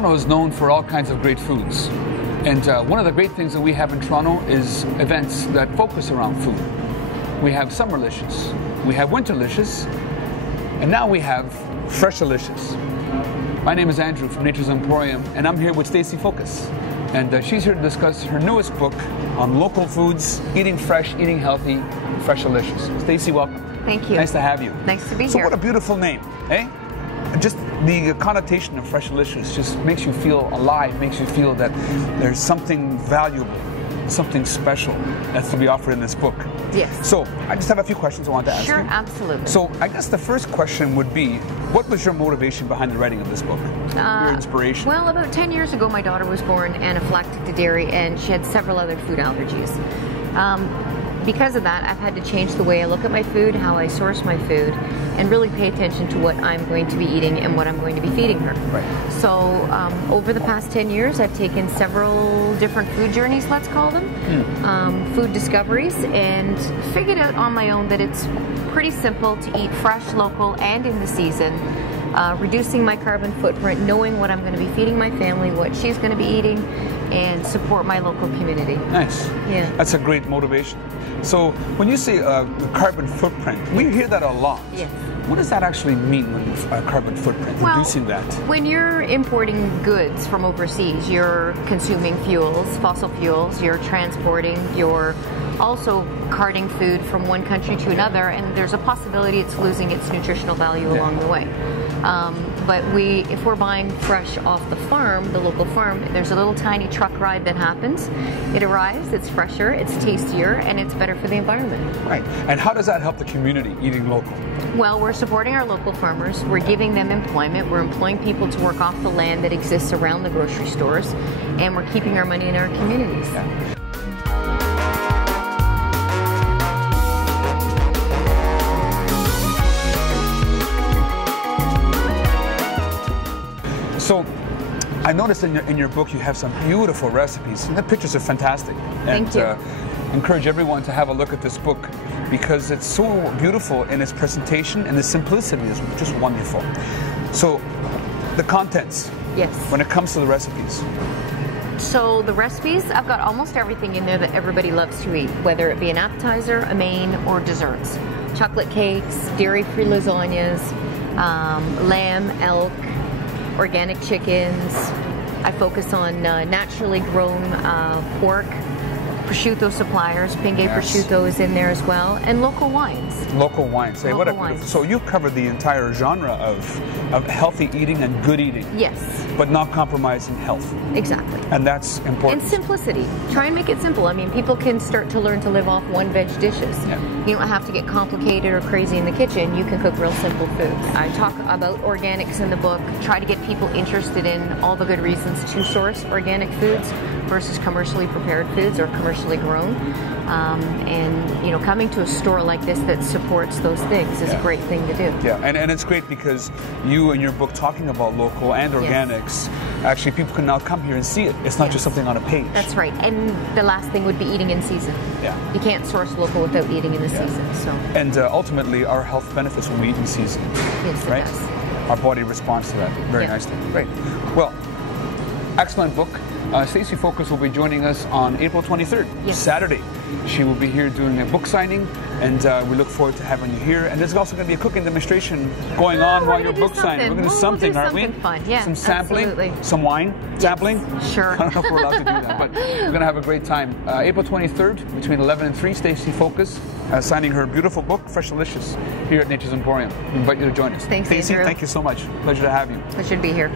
Toronto is known for all kinds of great foods. And one of the great things that we have in Toronto is events that focus around food. We have Summerlicious, we have Winterlicious, and now we have Freshalicious. My name is Andrew from Nature's Emporium, and I'm here with Stacey Fokas. And she's here to discuss her newest book on local foods, eating fresh, eating healthy, Freshalicious. Stacey, welcome. Thank you. Nice to have you. Nice to be here. So what a beautiful name, eh? Just the connotation of Freshalicious just makes you feel alive, makes you feel that there's something valuable, something special that's to be offered in this book. Yes. So I just have a few questions I want to ask you. Sure, absolutely. So I guess the first question would be, what was your motivation behind the writing of this book? Your inspiration? Well, about 10 years ago, my daughter was born anaphylactic to dairy, and she had several other food allergies. Because of that, I've had to change the way I look at my food, how I source my food, and really pay attention to what I'm going to be eating and what I'm going to be feeding her. Right. So over the past 10 years, I've taken several different food journeys, let's call them, food discoveries, and figured out on my own that it's pretty simple to eat fresh, local, and in the season, reducing my carbon footprint, knowing what I'm going to be feeding my family, what she's going to be eating, and support my local community. Nice. Yeah. That's a great motivation. So when you say carbon footprint, we hear that a lot. Yes. What does that actually mean when carbon footprint, Well, reducing that? When you're importing goods from overseas, you're consuming fuels, fossil fuels, you're transporting, you're also carting food from one country to another, and there's a possibility it's losing its nutritional value along the way. But if we're buying fresh off the farm, the local farm, there's a little tiny truck ride that happens. It arrives, it's fresher, it's tastier, and it's better for the environment. Right. And how does that help the community eating local? Well, we're supporting our local farmers. We're giving them employment. We're employing people to work off the land that exists around the grocery stores, and we're keeping our money in our communities. Yeah. So, I noticed in your book you have some beautiful recipes. The pictures are fantastic. Thank you. Encourage everyone to have a look at this book because it's so beautiful in its presentation and the simplicity is just wonderful. So, the contents. Yes. When it comes to the recipes. So the recipes, I've got almost everything in there that everybody loves to eat, whether it be an appetizer, a main, or desserts. Chocolate cakes, dairy-free lasagnas, lamb, elk, organic chickens. I focus on naturally grown pork, prosciutto suppliers. Pinguet prosciutto is in there as well, and local wines. Local wines. Hey, local wines. So you've covered the entire genre of healthy eating and good eating. Yes. But not compromising health. Exactly. And that's important. And simplicity. Try and make it simple. I mean, people can start to learn to live off one-veg dishes. Yeah. You don't have to get complicated or crazy in the kitchen. You can cook real simple foods. I talk about organics in the book, try to get people interested in all the good reasons to source organic foods versus commercially prepared foods or commercially grown. And, you know, coming to a store like this that supports those things is a great thing to do. Yeah, and it's great because you in your book talking about local and organics, actually people can now come here and see it. It's not just something on a page. That's right. And the last thing would be eating in season. Yeah. You can't source local without eating in the season. So. And ultimately, our health benefits when we eat in season. Yes, right? It does. Our body responds to that very nicely. Great. Well, excellent book. Stacey Fokas will be joining us on April 23rd, Saturday. She will be here doing a book signing, and we look forward to having you here. And there's also going to be a cooking demonstration going on while you're book signing. We're going to do something, aren't we? Fun. Yeah, some sampling, absolutely. some wine sampling. Sure. I don't know if we're allowed to do that, but we're going to have a great time. April 23rd, between 11 and 3, Stacey Fokas signing her beautiful book, Freshalicious, here at Nature's Emporium. We invite you to join us. Thanks, Stacey, Andrew. thank you so much. Pleasure to have you. Pleasure to be here.